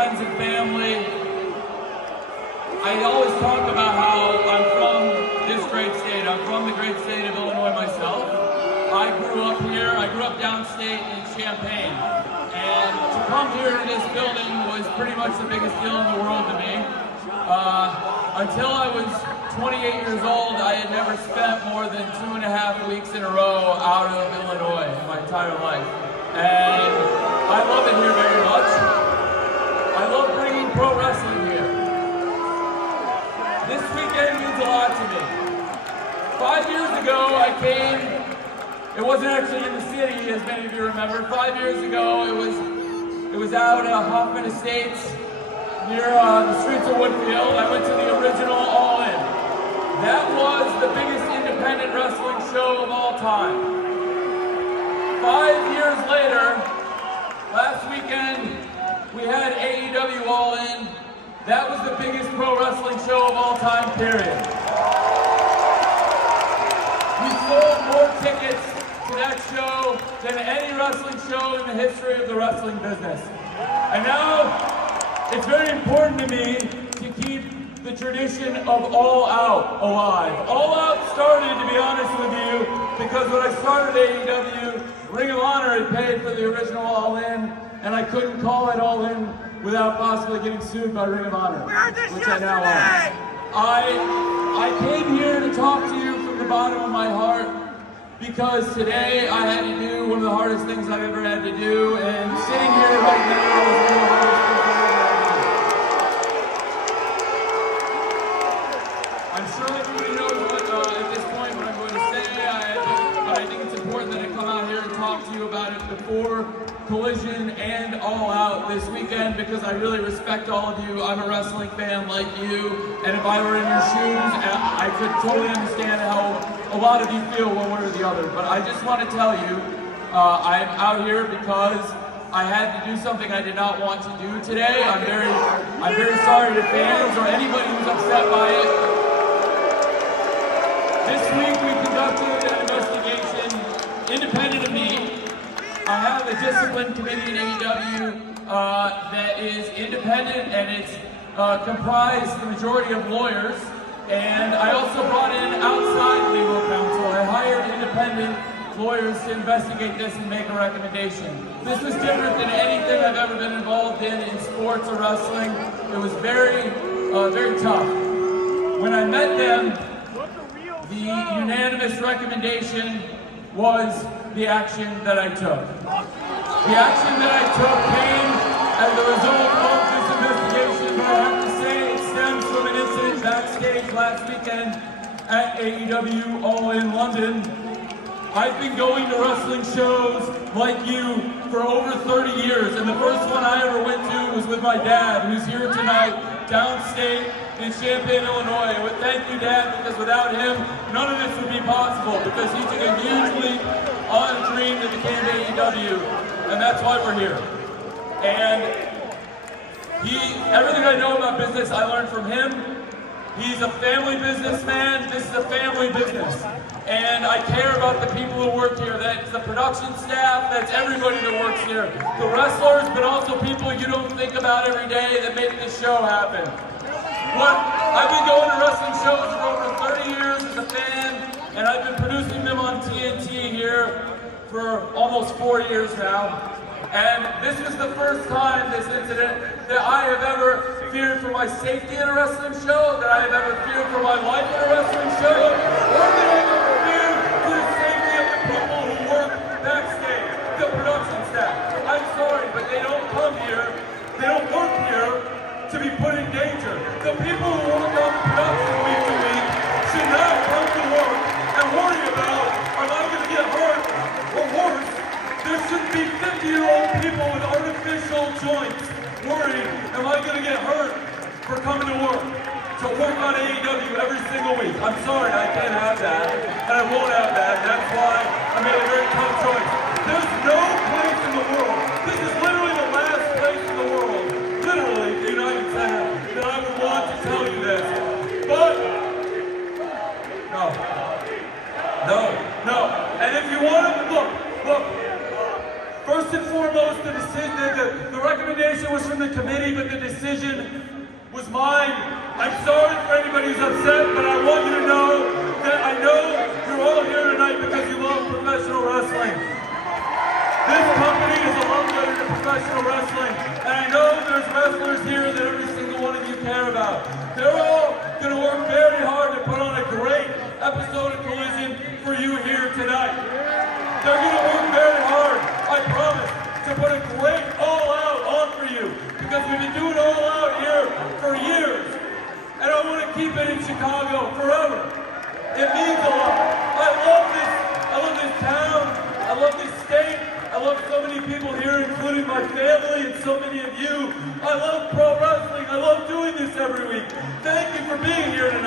friends and family. I always talk about how I'm from this great state. I'm from the great state of Illinois myself. I grew up here. I grew up downstate in Champaign. And to come here to this building was pretty much the biggest deal in the world to me. Until I was 28 years old, I had never spent more than 2.5 weeks in a row out of Illinois in my entire life. And I love it here very much. I love bringing pro wrestling here. This weekend means a lot to me. 5 years ago, I came. It wasn't actually in the city, as many of you remember. 5 years ago, it was out at Hoffman Estates near the streets of Woodfield. I went to the original All In. That was the biggest independent wrestling show of all time. 5 years later, last weekend, we had AEW All In. That was the biggest pro wrestling show of all time, period. We sold more tickets to that show than any wrestling show in the history of the wrestling business. And now, it's very important to me to keep the tradition of All Out alive. All Out started, to be honest with you, because when I started AEW, Ring of Honor had paid for the original All In, and I couldn't call it All In without possibly getting sued by Ring of Honor, which I now own. I came here to talk to you from the bottom of my heart because today I had to do one of the hardest things I've ever had to do, and sitting here right now is one of the hardest things I've ever had to do. I'm sure everybody knows what, at this point, what I'm going to say, but I think it's important that I come out here and talk to you about it before Collision and All Out this weekend, because I really respect all of you. I'm a wrestling fan like you, and if I were in your shoes, I could totally understand how a lot of you feel one way or the other. But I just want to tell you, I'm out here because I had to do something I did not want to do today. I'm very sorry to fans or anybody who's upset by it. This week we conducted an investigation independent of me. I have a discipline committee in AEW that is independent, and it's comprised the majority of lawyers. And I also brought in outside legal counsel. I hired independent lawyers to investigate this and make a recommendation. This was different than anything I've ever been involved in sports or wrestling. It was very, very tough. When I met them, the unanimous recommendation was the action that I took. The action that I took came as a result of this investigation, but I have to say it stems from an incident backstage last weekend at AEW All In London. I've been going to wrestling shows like you for over 30 years, and the first one I ever went to was with my dad, who's here tonight, downstate in Champaign, Illinois. I would thank you, Dad, because without him, none of this would be possible, because he took a huge leap on a dream that became AEW, and that's why we're here. And everything I know about business, I learned from him. He's a family businessman. This is a family business. And I care about the people who work here. That's the production staff, that's everybody that works here. The wrestlers, but also people you don't think about every day that make this show happen. I've been going to wrestling shows for over 30 years as a fan, and I've been producing them on TNT here for almost 4 years now. And this is the first time, this incident, that I have ever feared for my safety in a wrestling show, that I have ever feared for my life in a wrestling show, or that I have ever feared for the safety of the people who work backstage, the production staff. I'm sorry, but they don't come here, they don't work here to be put in danger. The people who work on the production week to week should not come to work and worry about, am I going to get hurt, or worse, there shouldn't be 50-year-old people with artificial joints worrying, am I going to get hurt for coming to work on AEW every single week. I'm sorry, I can't have that, and I won't have that, and that's why I made a very tough choice. There's no place in the world, this is literally the last place in the world, literally the United Center, that I would want to tell you this. But, no. And if you want to, look, first First and foremost, the recommendation was from the committee, but the decision was mine. I'm sorry for anybody who's upset, but I want you to know that I know you're all here tonight because you love professional wrestling. This company is a love letter to professional wrestling, and I know there's wrestlers here that every single one of you care about. They're all going to work very hard to put on a great episode of Collision for you here tonight. They're going to work very hard, I promise, to put a great all-out on for you, because we've been doing all-out here for years, and I want to keep it in Chicago forever. It means a lot. I love this town, I love this state, I love so many people here, including my family and so many of you. I love pro wrestling, I love doing this every week. Thank you for being here tonight.